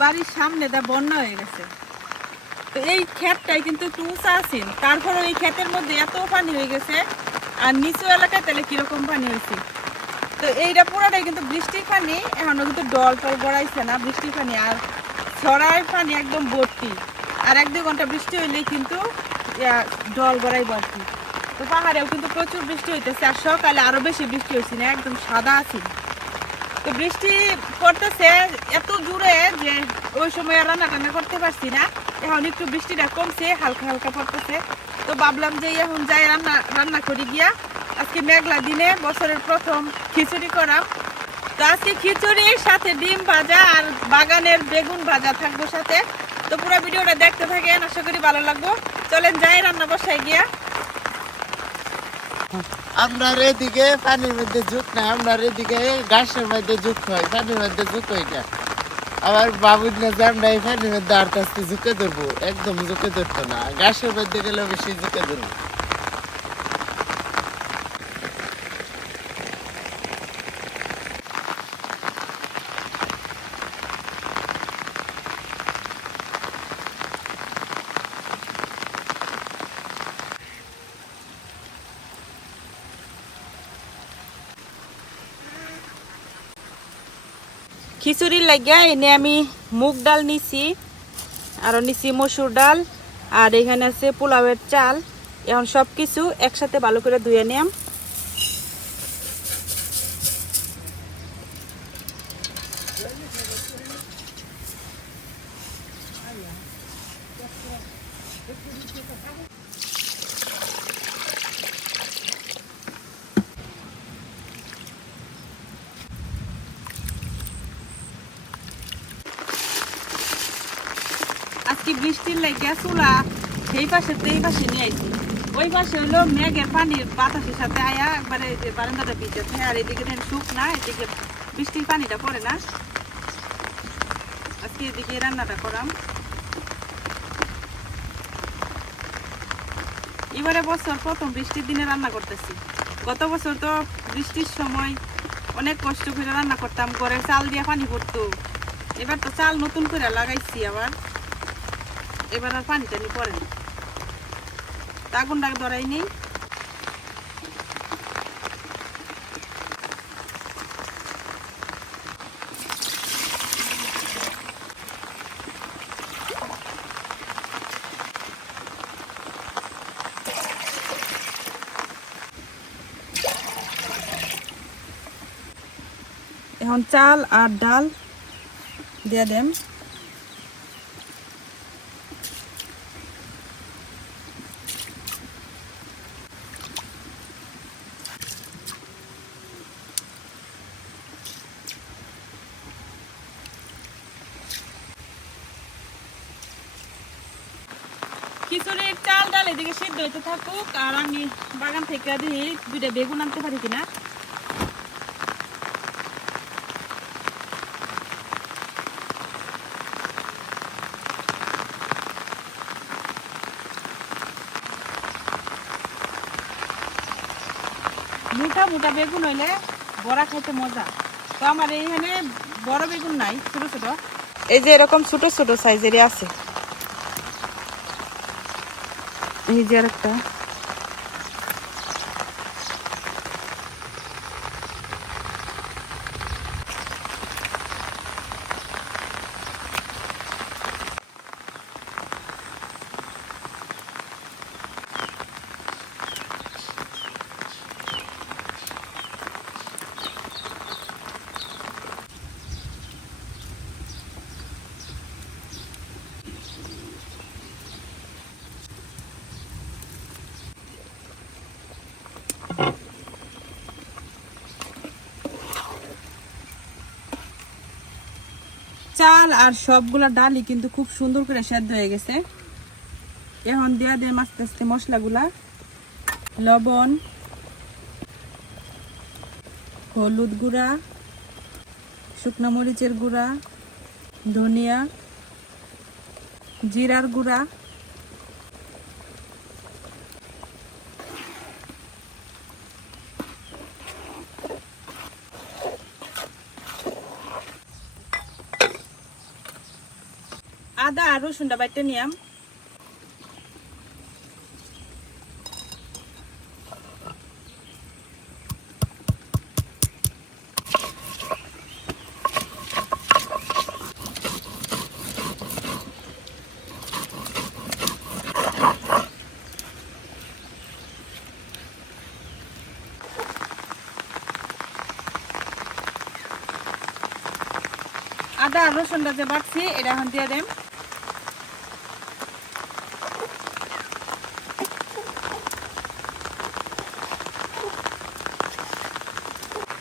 বাড়ির সামনে দা বন্যা হয়ে গেছে। তো এই ক্ষেতটাই কিন্তু একটু উঁচা আছে, তারপরে এই ক্ষেতের মধ্যে এত পানি হয়ে গেছে, আর নিচু এলাকায় তাহলে কিরকম পানি হয়েছে। তো এইটা পুরোটাই কিন্তু বৃষ্টির পানি, এখনো কিন্তু ডল টল গড়াইছে না বৃষ্টির পানি, আর ছড়ার পানি একদম ভর্তি। আর 1-2 ঘন্টা বৃষ্টি হইলেই কিন্তু ডল গড়াইব আর কি। তো পাহাড়েও কিন্তু প্রচুর বৃষ্টি হইতেছে, আর সকালে আরো বেশি বৃষ্টি হয়েছে না, একদম সাদা আছে। তো বৃষ্টি পড়তেছে এত জোরে যে ওই সময় রান্না টান্না করতে পারছি না। এখন একটু বৃষ্টিটা কমছে, হালকা হালকা পড়তেছে। তো ভাবলাম যে এখন যাই রান্না করি গিয়া। আজকে মেঘলা দিনে বছরের প্রথম খিচুড়ি করাম। তো আজকে খিচুড়ির সাথে ডিম ভাজা আর বাগানের বেগুন ভাজা থাকবো সাথে। তো পুরো ভিডিওটা দেখতে থাকেন, আশা করি ভালো লাগবো। চলেন যাই রান্না বসাই গিয়া। আপনার এদিকে পানির মধ্যে ঝুঁক না, আপনার এদিকে গাছের মধ্যে ঝুঁক হয়, পানির মধ্যে ঝুঁক হয় না। আবার বাবুর না যে আমরা এই পানির মধ্যে আর কাছে ঝুঁকে ধরবো, একদম ঝুঁকে ধরতো না, গাছের মধ্যে গেলে বেশি ঝুঁকে ধরবো। খিচুড়ির লাগিয়া এনে আমি মুগ ডাল নিছি, আরও নিছি মসুর ডাল, আর এখানে আছে পোলাওয়ের চাল। এখন সব কিছু একসাথে ভালো করে ধুয়ে নিলাম। আজকে বৃষ্টির লাগিয়া চুলা সেই পাশে তো এই পাশে নিয়ে আইছি। ওই পাশে হইলো মেঘের পানির বাতাসের সাথে আয়া একবারে যে বারান্দাটা ভিজেছে, আর এদিকে শুক না, এদিকে বৃষ্টির পানিটা পড়ে না। আজকে এদিকে রান্নাটা করাম। এবারে বছর প্রথম বৃষ্টির দিনে রান্না করতেছি। গত বছর তো বৃষ্টির সময় অনেক কষ্ট করে রান্না করতাম, ঘরে চাল দিয়ে পানি পড়তো। এবার তো চাল নতুন করে লাগাইছি, আবার এবার আর পানি টানি পড়ে না। আগুনটা ধরাই নেই। এখন চাল আর ডাল দিয়ে দেন। খিচুড়ির চাল ডাল এদিকে সিদ্ধ হইতে থাকুক, আর আমি বাগান থেকে দিয়ে 2টা বেগুন আনতে পারি কিনা। মোটা মোটা বেগুন হইলে বড়া খাইতে মজা। তো আমার এইখানে বড় বেগুন নাই, ছোট ছোট, এই যে এরকম ছোট ছোট সাইজেরই আছে। এই যে আরেকটা। চাল আর সবগুলা ডালই কিন্তু খুব সুন্দর করে সেদ্ধ হয়ে গেছে। এখন দেয়া দেয় আস্তে আস্তে মশলাগুলা, লবণ, হলুদ গুঁড়া, শুকনো মরিচের গুঁড়া, ধনিয়া, জিরার গুঁড়া, আদা আর রসুনটা বাইটে নিয়াম। আদা আর রসুনটা যে বাটছি এটা এখন দিয়ে দেম।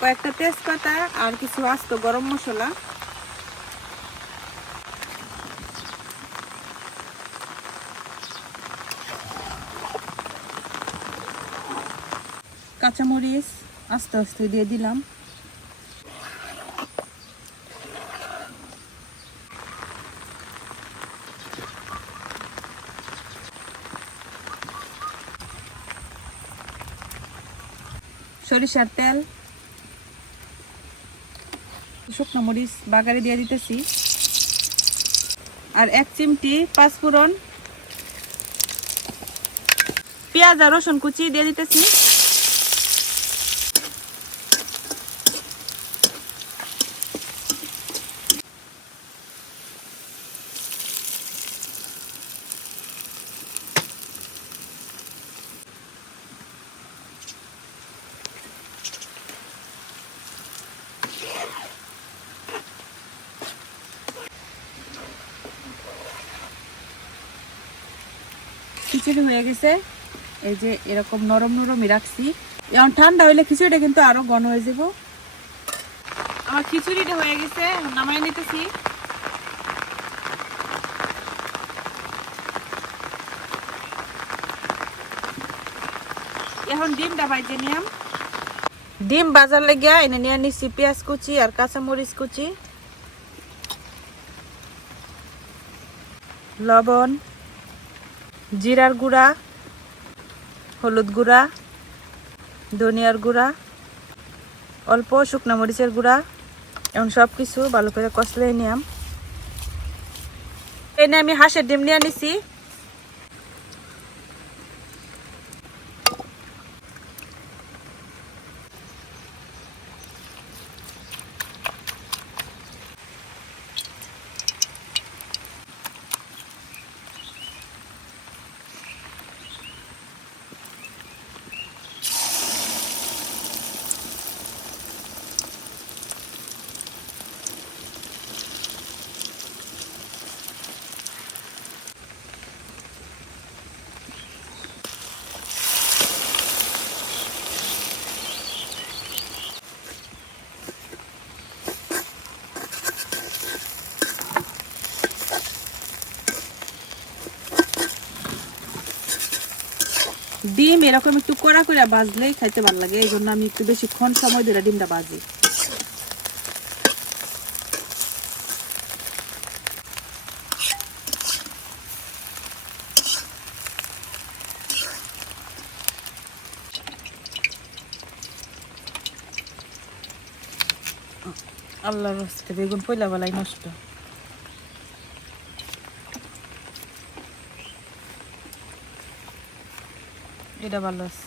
কয়েকটা তেজপাতা আর কিছু আস্ত গরম মশলা, কাঁচামরিচ আস্তে আস্তে দিয়ে দিলাম। সরিষার তেল, শুকনো মরিচ বাগারে দিয়ে দিতেছি, আর 1 চিমটি পাঁচফোড়ন, পেঁয়াজ আর রসুন কুচি দিয়ে দিতেছি। খিচুড়ি হয়ে গেছে, এই যে এরকম নরম নরমই রাখছি। এখন ঠান্ডা হইলে খিচুড়িটা কিন্তু আরো ঘন হয়ে যাব। আমার খিচুড়িটা হয়ে গেছে, নামাই নিতেছি। এখন ডিমটা ভাইজে নিয়াম। ডিম বাজার লেগে এনে নিয়ে নিচ্ছি পেঁয়াজ কুচি আর কাঁচামরিচ কুচি, লবণ, জিরার গুঁড়া, হলুদ গুঁড়া, ধনিয়ার গুঁড়া, অল্প শুকনো মরিচের গুঁড়া। এখন সব কিছু ভালো করে কষলে নিয়াম। এনে আমি হাঁসের ডিম নিয়ে নিছি। ডিম এরকম একটু কড়া করে ভাজলেই খাইতে ভালো লাগে, এই জন্য আমি একটু বেশিক্ষণ সময় ধরে ডিমটা ভাজি। আল্লাহর রাস্তে বেগুন পয়লা বেলায় নষ্ট। এটা ভালো আছে।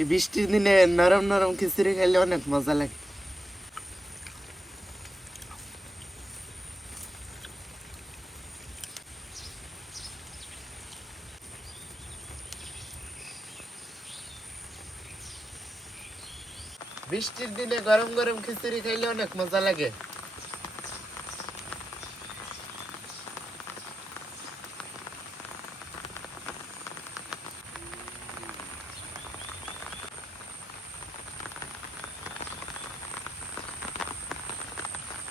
এই বৃষ্টির দিনে নরম নরম খিচুড়ি খাইলে অনেক মজা লাগে। বৃষ্টির দিনে গরম গরম খিচুড়ি খাইলে অনেক মজা লাগে।